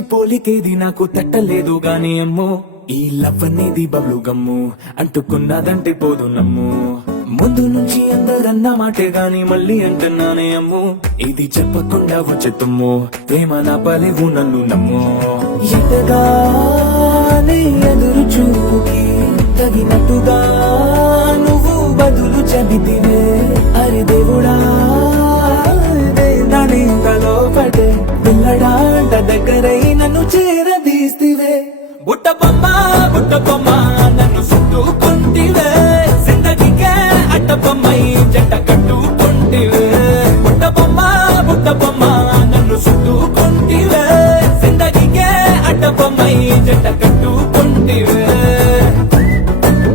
మంచి పోలికేది నాకు తట్టలేదు గాని అమ్మో ఈ లవ్ అనేది బబ్లు గమ్ము అంటుకున్నదంటే పోదు నమ్ము ముందు నుంచి అందరన్న మాటే గాని మళ్ళీ అంటున్నానే అమ్ము ఇది చెప్పకుండా వచ్చే తుమ్ము ప్రేమ నా పలేవు నన్ను నమ్ము ఎంతగానే ఎదురు చూపి తగినట్టుగా నువ్వు బదులు చెబితివే అరే దేవుడా నానింతలో పడే పిల్లడాంట దగ్గరై నన్ను చేరదీస్తివే బుట్ట బొమ్మ